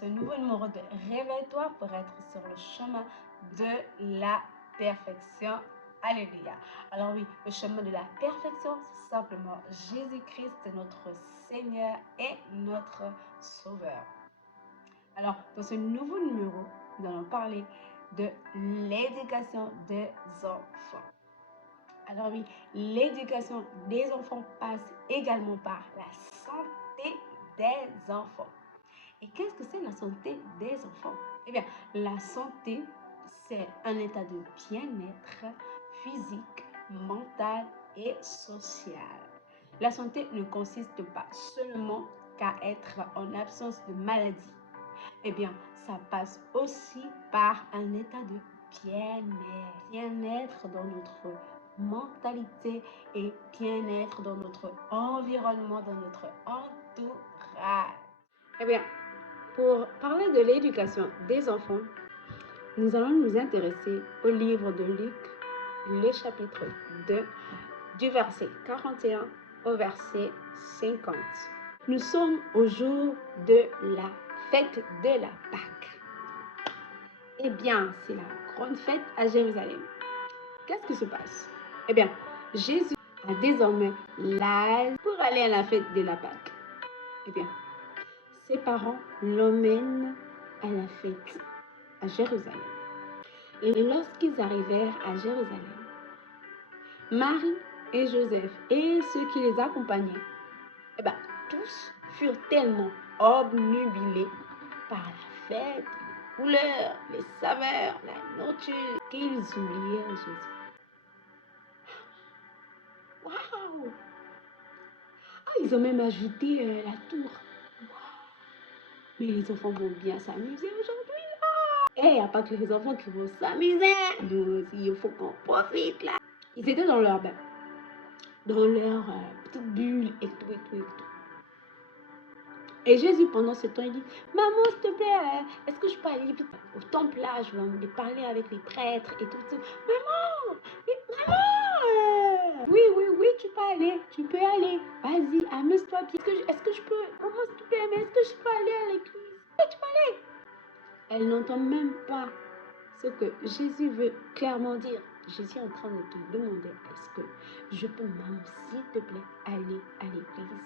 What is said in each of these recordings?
ce nouveau numéro de Réveille-toi pour être sur le chemin de la perfection. Alléluia. Alors oui, le chemin de la perfection, c'est simplement Jésus-Christ, notre Seigneur et notre Sauveur. Alors, dans ce nouveau numéro, nous allons parler de l'éducation des enfants. Alors oui, l'éducation des enfants passe également par la santé des enfants. Et qu'est-ce que c'est la santé des enfants? Eh bien, la santé, c'est un état de bien-être physique, mental et social. La santé ne consiste pas seulement qu'à être en absence de maladie. Eh bien, ça passe aussi par un état de bien-être. Bien-être dans notre mentalité et bien-être dans notre environnement, dans notre entourage. Eh bien, pour parler de l'éducation des enfants, nous allons nous intéresser au livre de Luc, le chapitre 2, du verset 41 au verset 50. Nous sommes au jour de la fête de la Pâque. Eh bien, c'est la grande fête à Jérusalem. Qu'est-ce qui se passe? Eh bien, Jésus a désormais l'âge pour aller à la fête de la Pâque. Eh bien, ses parents l'emmènent à la fête à Jérusalem. Et lorsqu'ils arrivèrent à Jérusalem, Marie et Joseph et ceux qui les accompagnaient, eh bien, tous furent tellement obnubilés par la fête, les couleurs, les saveurs, la nourriture, qu'ils oublièrent Jésus. Waouh! Ah, ils ont même ajouté la tour. Mais les enfants vont bien s'amuser aujourd'hui là. Et il n'y a pas que les enfants qui vont s'amuser. Nous aussi, il faut qu'on profite là. Ils étaient dans leur bain, dans leur petite bulle et tout et tout et tout. Et Jésus, pendant ce temps, il dit, maman, s'il te plaît, est-ce que je peux aller vite au temple là, je vais parler avec les prêtres et tout. Maman, maman, oui, tu peux aller. Vas-y, amuse-toi bien. Est-ce que je peux, maman, s'il te plaît, mais est-ce que je peux aller à l'église? Oui, tu peux aller. Elle n'entend même pas ce que Jésus veut clairement dire. Jésus est en train de te demander, est-ce que je peux, maman, s'il te plaît, aller à l'église,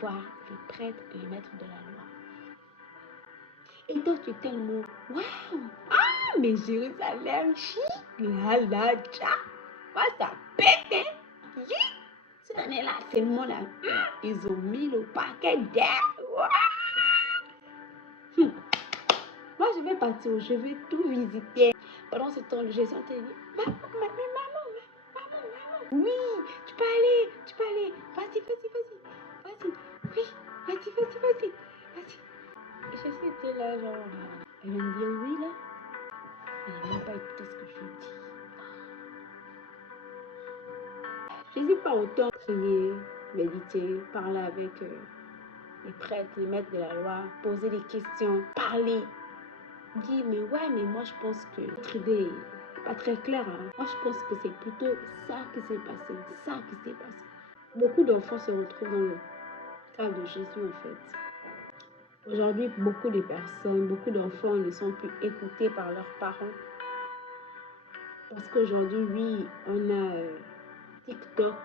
voir les prêtres et les maîtres de la loi? Et toi, tu es tellement, waouh, ah, mais Jérusalem, là, ça pète, cette année-là, tellement là, ils ont mis le paquet d'air, Moi, je vais partir, je vais tout visiter. Pendant ce temps, le Jésus te dit, maman, oui, tu peux aller, vas-y, oui, vas-y. Et Jésus était là, genre, elle vient me dire oui, là. Elle n'a même pas écouté ce que je lui dis. Jésus pas autant crier, méditer, parler avec les prêtres, les maîtres de la loi, poser des questions, parler. Dit, mais moi je pense que notre idée n'est pas très claire. Hein. Moi je pense que c'est plutôt ça qui s'est passé, Beaucoup d'enfants se retrouvent dans le cas de Jésus en fait. Aujourd'hui, beaucoup de personnes, beaucoup d'enfants ne sont plus écoutés par leurs parents. Parce qu'aujourd'hui, oui, on a TikTok,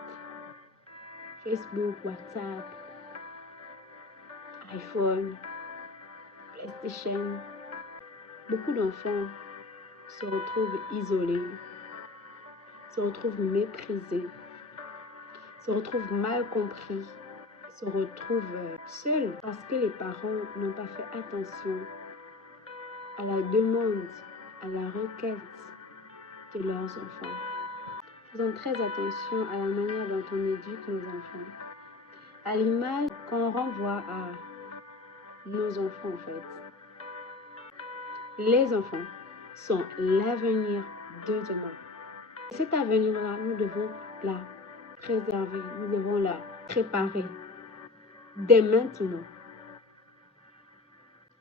Facebook, WhatsApp, iPhone, PlayStation. Beaucoup d'enfants se retrouvent isolés, se retrouvent méprisés, se retrouvent mal compris, se retrouvent seuls parce que les parents n'ont pas fait attention à la demande, à la requête de leurs enfants. Faisons très attention à la manière dont on éduque nos enfants, à l'image qu'on renvoie à nos enfants en fait. Les enfants sont l'avenir de demain. Cet avenir-là, nous devons la préserver, nous devons la préparer dès maintenant.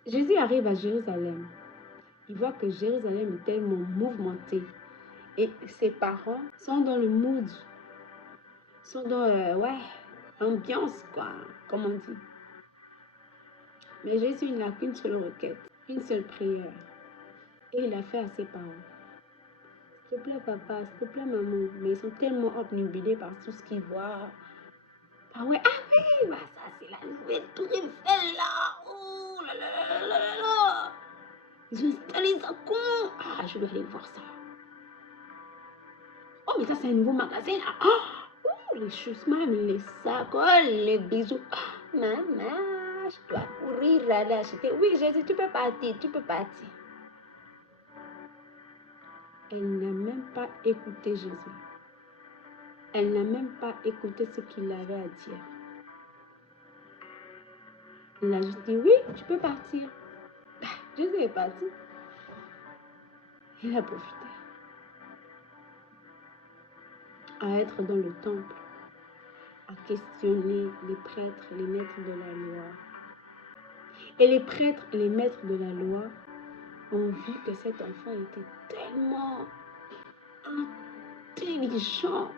Jésus arrive à Jérusalem. Il voit que Jérusalem est tellement mouvementée et ses parents sont dans le mood, sont dans l'ambiance, quoi, comme on dit. Mais Jésus n'a qu'une seule requête, une seule prière. Et il a fait à ses parents. S'il te plaît, papa, s'il te plaît, maman. Mais ils sont tellement obnubilés par tout ce qu'ils voient. Ah ouais, ah oui, bah ça c'est la nouvelle tour Eiffel là. Oh là là là là là là. Ils ont installé ça con. Ah, je dois aller voir ça. Oh, mais ça c'est un nouveau magasin là. Oh, les choses même, les sacs, oh, les bijoux. Oh, maman, je dois courir là acheter. Oui, Jésus, tu peux partir, tu peux partir. Elle n'a même pas écouté Jésus. Elle n'a même pas écouté ce qu'il avait à dire. Elle a juste dit, oui, tu peux partir. Jésus est parti. Il a profité à être dans le temple, à questionner les prêtres, les maîtres de la loi. Et les prêtres, les maîtres de la loi ont vu que cet enfant était tellement intelligent.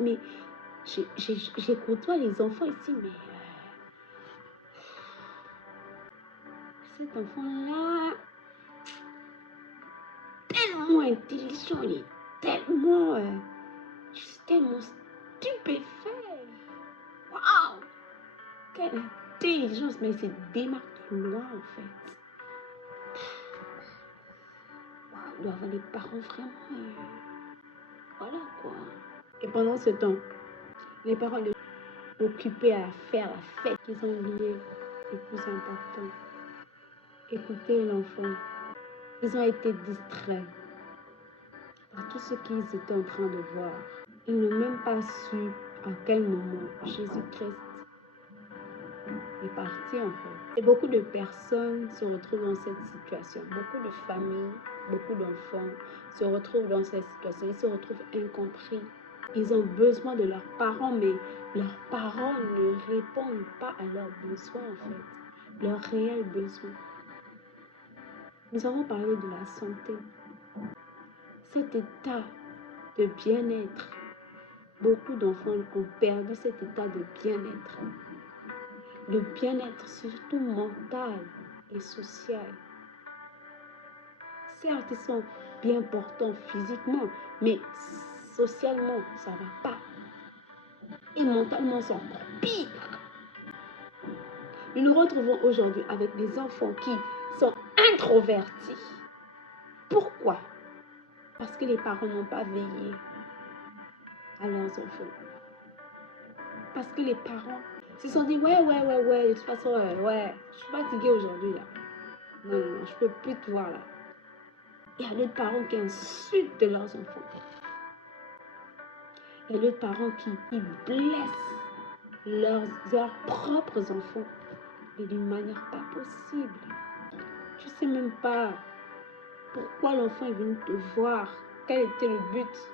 Mais j'ai côtoyé les enfants ici, mais cet enfant-là, tellement intelligent, il est tellement, je suis tellement stupéfait. Waouh! Quelle intelligence, mais il se démarque de loin en fait. Waouh, il doit avoir des parents vraiment, voilà quoi. Et pendant ce temps, les parents étaient occupés à faire la fête. Ils ont oublié le plus important. Écouter l'enfant. Ils ont été distraits par tout ce qu'ils étaient en train de voir. Ils n'ont même pas su à quel moment Jésus-Christ est parti en fait. Et beaucoup de personnes se retrouvent dans cette situation. Beaucoup de familles, beaucoup d'enfants se retrouvent dans cette situation. Ils se retrouvent incompris. Ils ont besoin de leurs parents, mais leurs parents ne répondent pas à leurs besoins en fait. Leurs réels besoins. Nous avons parlé de la santé. Cet état de bien-être. Beaucoup d'enfants ont perdu cet état de bien-être. Le bien-être surtout mental et social. Certes, ils sont bien portants physiquement, mais socialement, ça ne va pas. Et mentalement, c'est encore pire. Nous nous retrouvons aujourd'hui avec des enfants qui sont introvertis. Pourquoi? Parce que les parents n'ont pas veillé à leurs enfants. Parce que les parents se sont dit, ouais, de toute façon, ouais, je suis fatiguée aujourd'hui là. Non, je peux plus te voir là. Il y a d'autres parents qui insultent leurs enfants. Il y a d'autres parents qui blessent leurs propres enfants, mais d'une manière pas possible. Tu sais même pas pourquoi l'enfant est venu te voir, quel était le but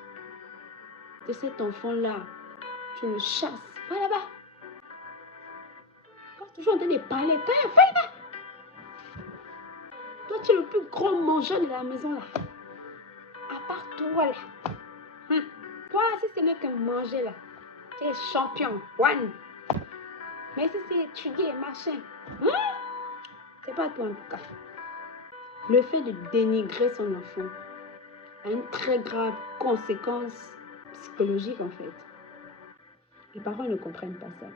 de cet enfant-là. Tu le chasses, va là-bas. Quand tu es toujours en train de parler, va là-bas. Toi, tu es le plus gros mangeur de la maison là. À part toi là. Toi, si ce n'est qu'un manger là, tu es champion, one. Mais si c'est étudier, machin, c'est pas toi en tout cas. Le fait de dénigrer son enfant a une très grave conséquence psychologique en fait. Les parents ne comprennent pas ça.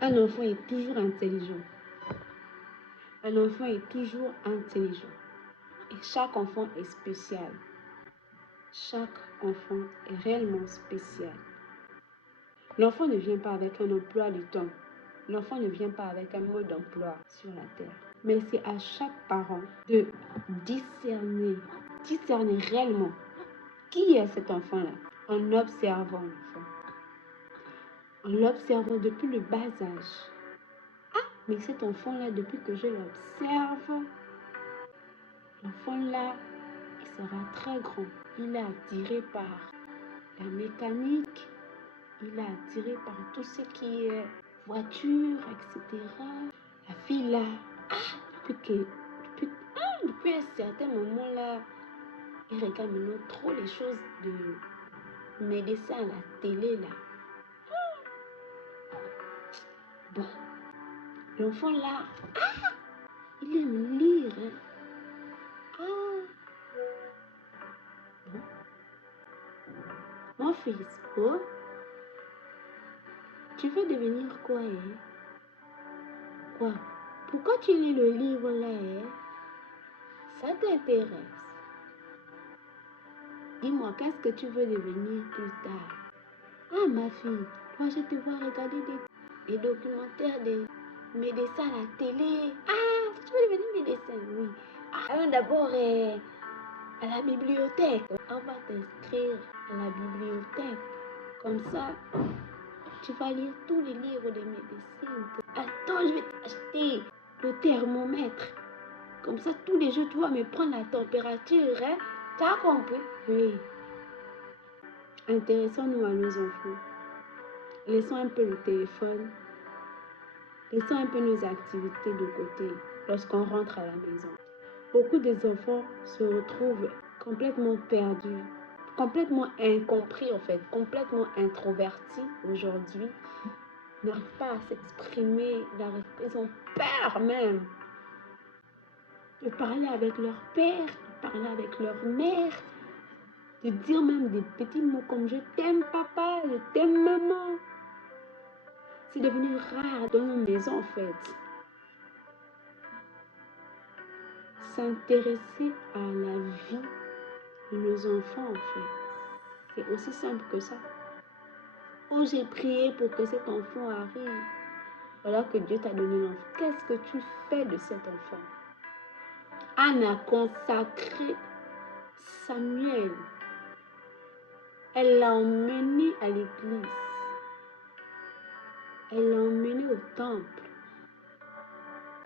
Un enfant est toujours intelligent. Un enfant est toujours intelligent. Et chaque enfant est spécial. Chaque enfant est réellement spécial. L'enfant ne vient pas avec un emploi du temps. L'enfant ne vient pas avec un mode d'emploi sur la terre. Mais c'est à chaque parent de discerner réellement qui est cet enfant-là en observant l'enfant. En l'observant depuis le bas âge. Mais cet enfant-là, depuis que je l'observe, l'enfant-là, il sera très grand. Il est attiré par la mécanique. Il est attiré par tout ce qui est voiture, etc. La fille là, depuis un certain moment là, il regarde maintenant trop les choses de médecins à la télé là. Bon, L'enfant là, il aime lire. Hein. Ah, bon. Mon fils, oh, tu veux devenir quoi, hein? Quoi? Pourquoi tu lis le livre là, hein? Ça t'intéresse? Dis-moi, qu'est-ce que tu veux devenir plus tard? Ah, ma fille, toi, je te vois regarder des documentaires, des médecins à la télé. Ah, tu veux devenir médecin? Oui. Ah, allons d'abord à la bibliothèque. On va t'inscrire à la bibliothèque. Comme ça, tu vas lire tous les livres de médecine. Attends, je vais t'acheter le thermomètre. Comme ça, tous les jours, tu vas me prendre la température. Hein? Tu as compris? Oui. Intéressons-nous à nos enfants. Laissons un peu le téléphone. Laissons un peu nos activités de côté lorsqu'on rentre à la maison. Beaucoup des enfants se retrouvent complètement perdus, complètement incompris en fait, complètement introvertis aujourd'hui. Ils n'arrivent pas à s'exprimer, ils ont peur même de parler avec leur père, de parler avec leur mère, de dire même des petits mots comme je t'aime papa, je t'aime maman. C'est devenu rare dans nos maisons en fait. S'intéresser à la vie de nos enfants en fait. C'est aussi simple que ça. Oh, j'ai prié pour que cet enfant arrive. Voilà que Dieu t'a donné l'enfant. Qu'est-ce que tu fais de cet enfant? Anne a consacré Samuel. Elle l'a emmené à l'église. Elle l'a emmené au temple.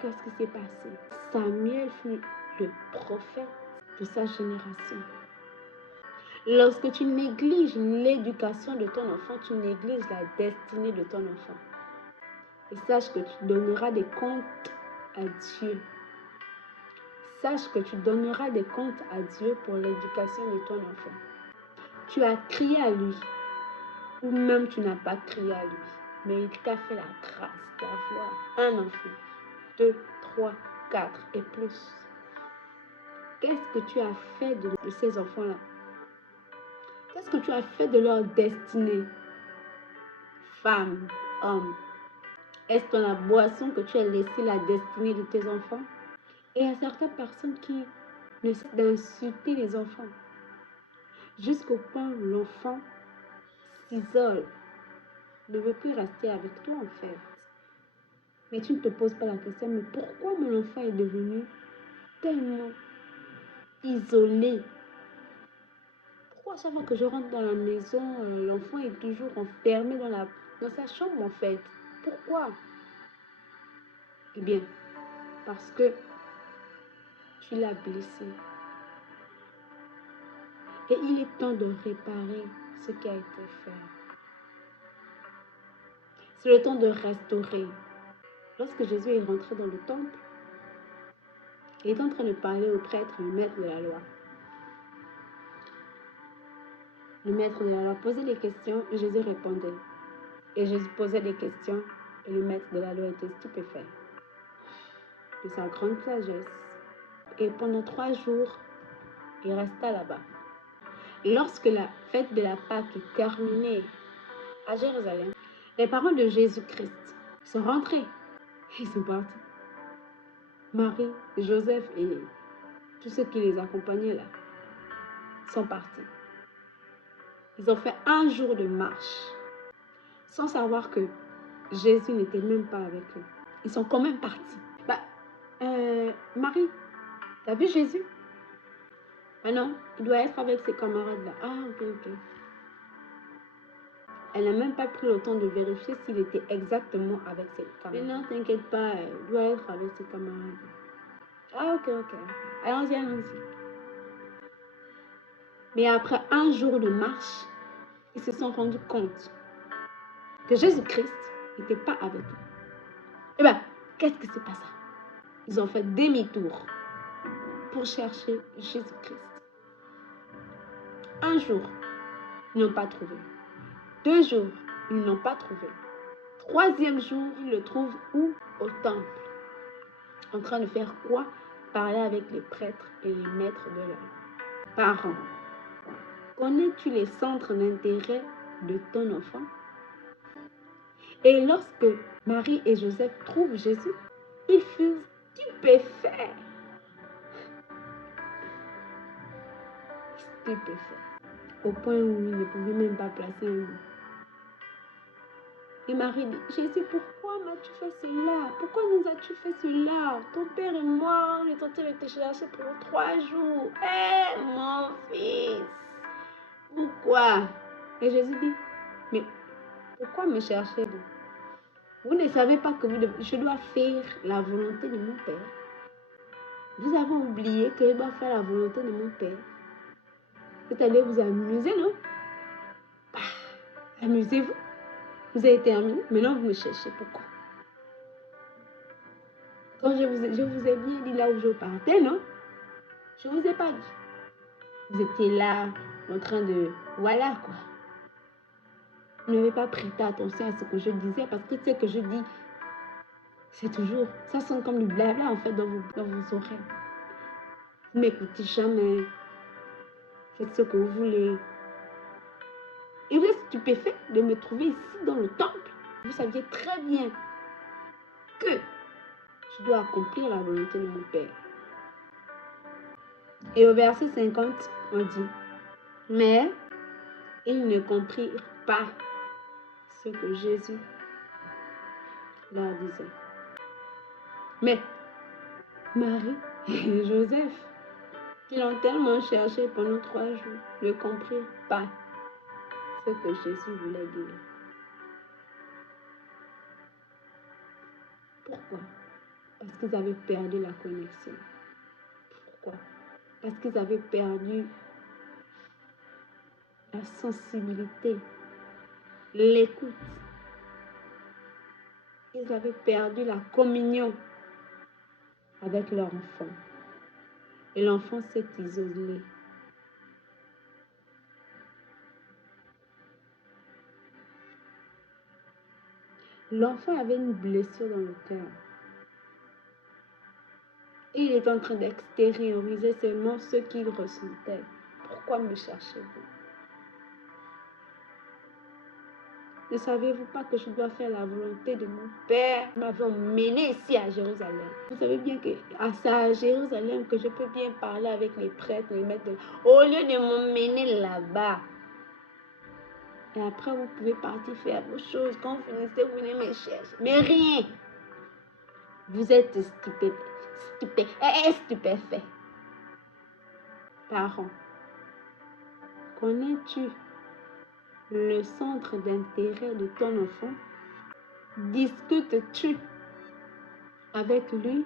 Qu'est-ce qui s'est passé? Samuel fut le prophète de sa génération. Lorsque tu négliges l'éducation de ton enfant, tu négliges la destinée de ton enfant. Et sache que tu donneras des comptes à Dieu. Sache que tu donneras des comptes à Dieu pour l'éducation de ton enfant. Tu as crié à lui, ou même tu n'as pas crié à lui, mais il t'a fait la grâce d'avoir un enfant, 2, 3, 4 et plus. Qu'est-ce que tu as fait de ces enfants-là? Qu'est-ce que tu as fait de leur destinée? Femme, homme. Est-ce dans la boisson que tu as laissé la destinée de tes enfants? Et il y a certaines personnes qui ne cessent d'insulter les enfants. Jusqu'au point où l'enfant s'isole, ne veut plus rester avec toi en fait. Mais tu ne te poses pas la question, mais pourquoi mon enfant est devenu tellement isolé? Pourquoi chaque fois que je rentre dans la maison, l'enfant est toujours enfermé dans sa chambre en fait? Pourquoi? Eh bien, parce que tu l'as blessé. Et il est temps de réparer ce qui a été fait. C'est le temps de restaurer. Lorsque Jésus est rentré dans le temple, il est en train de parler au prêtre, le maître de la loi. Le maître de la loi posait des questions et Jésus répondait. Et Jésus posait des questions et le maître de la loi était stupéfait de sa grande sagesse. Et pendant 3 jours, il resta là-bas. Lorsque la fête de la Pâque est terminée à Jérusalem, les parents de Jésus-Christ sont rentrés. Ils sont partis. Marie, Joseph et tous ceux qui les accompagnaient là sont partis. Ils ont fait 1 jour de marche sans savoir que Jésus n'était même pas avec eux. Ils sont quand même partis. Marie, t'as vu Jésus? Ah non, il doit être avec ses camarades là. Ah, ok. Elle n'a même pas pris le temps de vérifier s'il était exactement avec ses camarades. Mais non, t'inquiète pas, il doit être avec ses camarades. Ah, ok. Allons-y. Mais après 1 jour de marche, ils se sont rendus compte que Jésus-Christ n'était pas avec eux. Eh bien, qu'est-ce qui s'est passé? Ils ont fait demi-tour pour chercher Jésus-Christ. 1 jour, ils n'ont pas trouvé. 2 jours, ils n'ont pas trouvé. Troisième jour, il le trouve où? Au temple. En train de faire quoi? Parler avec les prêtres et les maîtres de leurs parents. Connais-tu les centres d'intérêt de ton enfant? Et lorsque Marie et Joseph trouvent Jésus, ils furent stupéfaits. Au point où ils ne pouvaient même pas placer un mot. Et Marie dit, Jésus, pourquoi m'as-tu fait cela? Pourquoi nous as-tu fait cela? Ton père et moi, on est en train de te chercher pour 3 jours. Hé, mon fils, pourquoi? Et Jésus dit, mais pourquoi me cherchez-vous? Vous ne savez pas que je dois faire la volonté de mon Père. Vous avez oublié que je dois faire la volonté de mon Père. Vous allez vous amuser, non? Bah, amusez-vous. Vous avez terminé. Maintenant, vous me cherchez. Pourquoi? Quand je vous ai bien dit là où je partais, non? Je ne vous ai pas dit. Vous étiez là, en train de... Voilà, quoi. Vous n'avez pas prêté attention à ce que je disais parce que ce que je dis, c'est toujours... Ça sonne comme du blabla, en fait, dans vos oreilles. Vous m'écoutez jamais. Faites ce que vous voulez. Et vous êtes stupéfait de me trouver ici dans le temple. Vous saviez très bien que je dois accomplir la volonté de mon Père. Et au verset 50, on dit, mais ils ne comprirent pas ce que Jésus leur disait. Mais Marie et Joseph, qui l'ont tellement cherché pendant 3 jours, ne comprirent pas ce que Jésus voulait dire. Pourquoi? Parce qu'ils avaient perdu la connexion. Pourquoi? Parce qu'ils avaient perdu la sensibilité, l'écoute. Ils avaient perdu la communion avec leur enfant. Et l'enfant s'est isolé. L'enfant avait une blessure dans le cœur. Et il est en train d'extérioriser seulement ce qu'il ressentait. Pourquoi me cherchez-vous? Ne saviez-vous pas que je dois faire la volonté de mon Père? Ils m'avaient emmené ici à Jérusalem. Vous savez bien que c'est à Jérusalem que je peux bien parler avec les prêtres, les maîtres. Au lieu de m'emmener là-bas. Et après, vous pouvez partir faire vos choses. Quand vous finissez, vous venez me chercher. Mais rien. Vous êtes stupéfait. Parents, connais-tu le centre d'intérêt de ton enfant? Discutes-tu avec lui?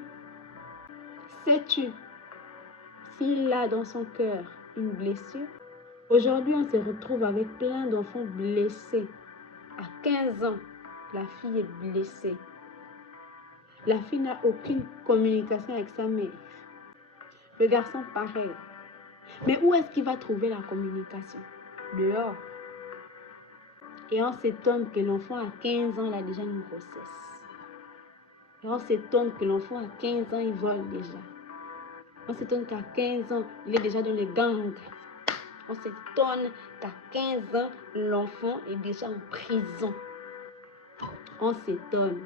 Sais-tu s'il a dans son cœur une blessure? Aujourd'hui, on se retrouve avec plein d'enfants blessés. À 15 ans, la fille est blessée. La fille n'a aucune communication avec sa mère. Le garçon, pareil. Mais où est-ce qu'il va trouver la communication? Dehors. Et on s'étonne que l'enfant à 15 ans, il a déjà une grossesse. Et on s'étonne que l'enfant à 15 ans, il vole déjà. On s'étonne qu'à 15 ans, il est déjà dans les gangs. On s'étonne qu'à 15 ans, l'enfant est déjà en prison. On s'étonne.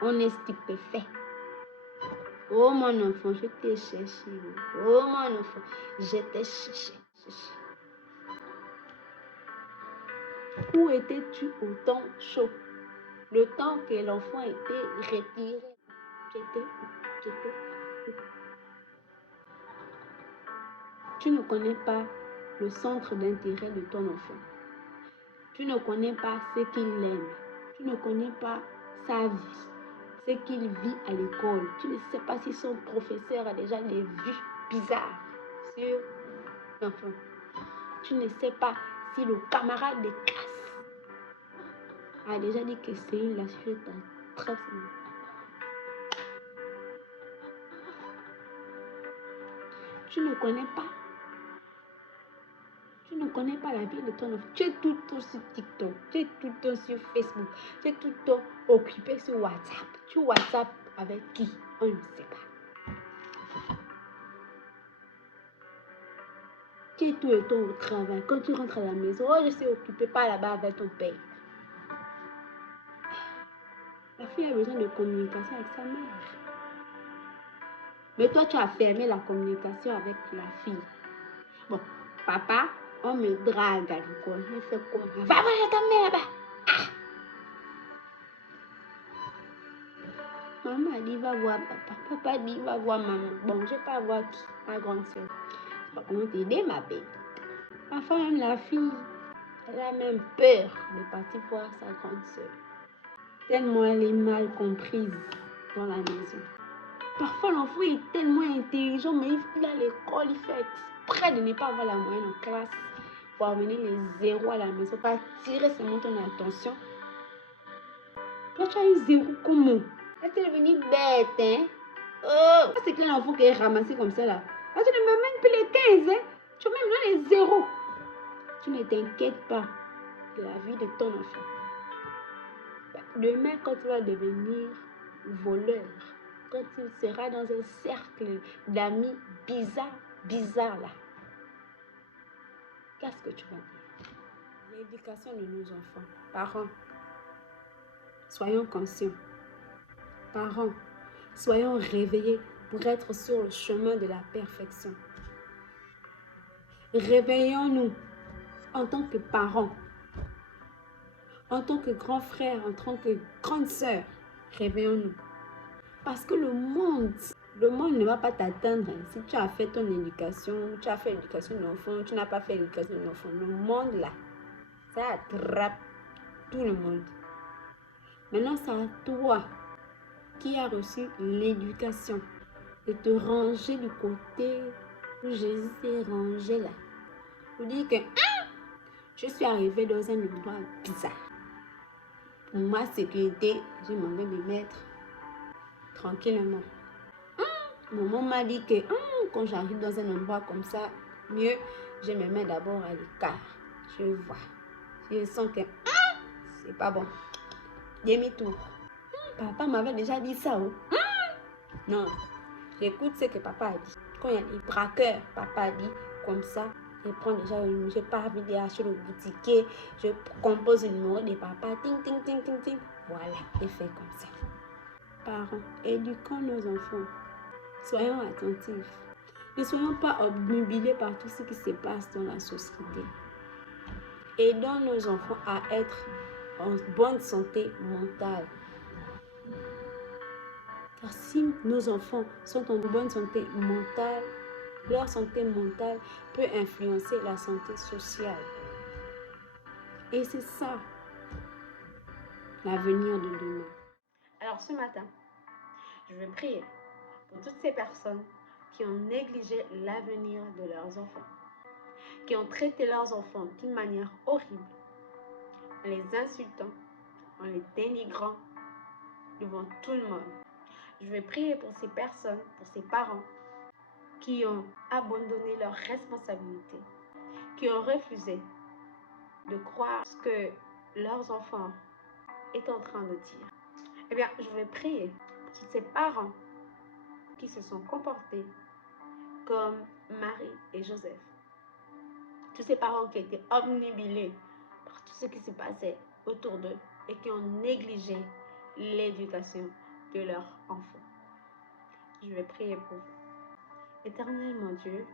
On est stupéfait. Oh mon enfant, je t'ai cherché. Oh mon enfant, je t'ai cherché. Où étais-tu au temps chaud? Le temps que l'enfant était retiré. J'étais où? Tu ne connais pas le centre d'intérêt de ton enfant. Tu ne connais pas ce qu'il aime. Tu ne connais pas sa vie, ce qu'il vit à l'école. Tu ne sais pas si son professeur a déjà des vues bizarres sur l'enfant. Tu ne sais pas si le camarade de classe a déjà dit que c'est une lâcheté très simple. Tu ne connais connais pas la vie de ton enfant. Tu es tout le temps sur TikTok, tu es tout le temps sur Facebook, tu es tout le temps occupé sur WhatsApp. Tu WhatsApp avec qui? On ne sait pas. Tu es tout le temps au travail. Quand tu rentres à la maison, oh, je suis occupée pas là-bas avec ton père. La fille a besoin de communication avec sa mère. Mais toi, tu as fermé la communication avec la fille. Bon, papa, on me drague à l'école. Je fais quoi? Va voir ta mère là-bas. Maman a dit, va voir papa. Papa dit, va voir maman. Bon, je ne vais pas voir qui? Ma grande soeur. Je sais pas comment t'aider, ma belle. Enfin, même la fille, elle a même peur de partir voir sa grande soeur. Tellement elle est mal comprise dans la maison. Parfois, l'enfant est tellement intelligent, mais il a l'école, il fait exprès de ne pas avoir la moyenne en classe pour amener les zéros à la maison, pour attirer seulement ton attention. Toi, tu as eu zéro comment? Elle est devenue bête, hein? Oh! C'est quel enfant qui est ramassé comme ça, là? Ah, tu ne m'amènes plus les 15, hein? Tu m'amènes même les zéros. Tu ne t'inquiètes pas de la vie de ton enfant. Demain, quand tu vas devenir voleur, quand il sera dans un cercle d'amis bizarres là, qu'est-ce que tu vas dire? L'éducation de nos enfants. Parents, soyons conscients. Parents, soyons réveillés pour être sur le chemin de la perfection. Réveillons-nous en tant que parents, en tant que grands frères, en tant que grandes sœurs. Réveillons-nous. Parce que le monde ne va pas t'atteindre. Si tu as fait ton éducation, tu as fait l'éducation de l'enfant, tu n'as pas fait l'éducation de l'enfant. Le monde là, ça attrape tout le monde. Maintenant, c'est à toi qui as reçu l'éducation de te ranger du côté où Jésus s'est rangé là. Pour dire que je suis arrivée dans un endroit bizarre. Pour ma sécurité, je m'en vais me mettre tranquillement. Maman m'a dit que quand j'arrive dans un endroit comme ça, mieux, je me mets d'abord à l'écart. Je vois. Je sens que c'est pas bon. Demi-tour. Papa m'avait déjà dit ça. Oh. Non, j'écoute ce que papa a dit. Quand il y a des braqueurs, papa a dit comme ça. Je prends déjà je pars vidéo sur le boutiquier. Je compose le numéro de papa. Ting, ting, ting, ting, ting. Voilà, je fais comme ça. Parents, éduquons nos enfants. Soyons attentifs. Ne soyons pas obnubilés par tout ce qui se passe dans la société. Aidons nos enfants à être en bonne santé mentale. Car si nos enfants sont en bonne santé mentale, leur santé mentale peut influencer la santé sociale. Et c'est ça, l'avenir de demain. Alors ce matin, je vais prier pour toutes ces personnes qui ont négligé l'avenir de leurs enfants, qui ont traité leurs enfants d'une manière horrible, en les insultant, en les dénigrant devant tout le monde. Je vais prier pour ces personnes, pour ces parents qui ont abandonné leurs responsabilités, qui ont refusé de croire ce que leurs enfants est en train de dire. Eh bien, je vais prier pour ces parents qui se sont comportés comme Marie et Joseph. Tous ces parents qui étaient obnubilés par tout ce qui se passait autour d'eux et qui ont négligé l'éducation de leurs enfants. Je vais prier pour vous. Éternel mon Dieu,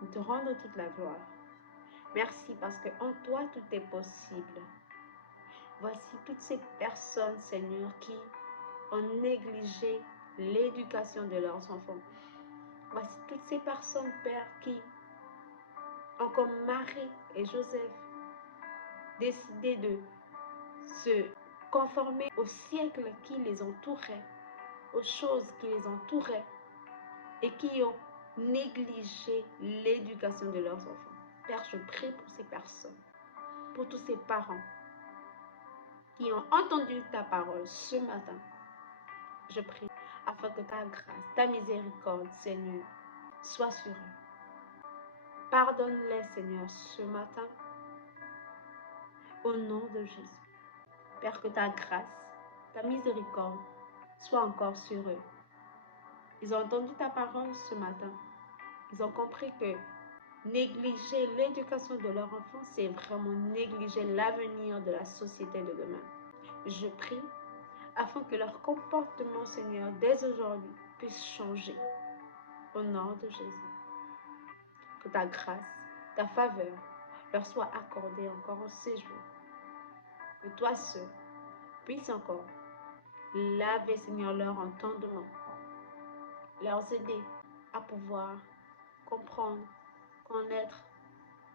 nous te rendons toute la gloire. Merci parce qu'en toi tout est possible. Voici toutes ces personnes, Seigneur, qui ont négligé l'éducation de leurs enfants. Voici toutes ces personnes, Père, qui ont comme Marie et Joseph décidé de se conformer au siècle qui les entourait, aux choses qui les entouraient et qui ont négligé l'éducation de leurs enfants. Père, je prie pour ces personnes, pour tous ces parents qui ont entendu ta parole ce matin. Je prie afin que ta grâce, ta miséricorde, Seigneur, soit sur eux. Pardonne-les, Seigneur, ce matin, au nom de Jésus. Père, que ta grâce, ta miséricorde soit encore sur eux. Ils ont entendu ta parole ce matin. Ils ont compris que négliger l'éducation de leur enfant, c'est vraiment négliger l'avenir de la société de demain. Je prie afin que leur comportement, Seigneur, dès aujourd'hui, puisse changer. Au nom de Jésus. Que ta grâce, ta faveur leur soit accordée encore en ces jours. Que toi seul puisses encore laver, Seigneur, leur entendement. Leur aider à pouvoir comprendre, connaître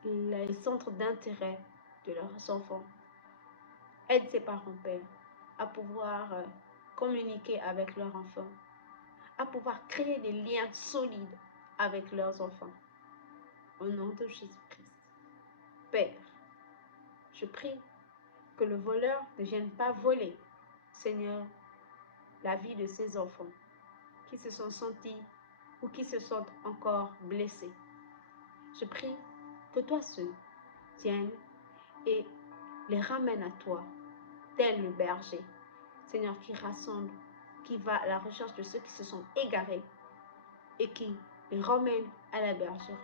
les centres d'intérêt de leurs enfants. Aide ces parents, Père, à pouvoir communiquer avec leurs enfants, à pouvoir créer des liens solides avec leurs enfants. Au nom de Jésus-Christ. Père, je prie que le voleur ne vienne pas voler, Seigneur, la vie de ces enfants qui se sont sentis ou qui se sentent encore blessés. Je prie que toi seul vienne et les ramène à toi, tel le berger, Seigneur, qui rassemble, qui va à la recherche de ceux qui se sont égarés et qui les ramène à la bergerie.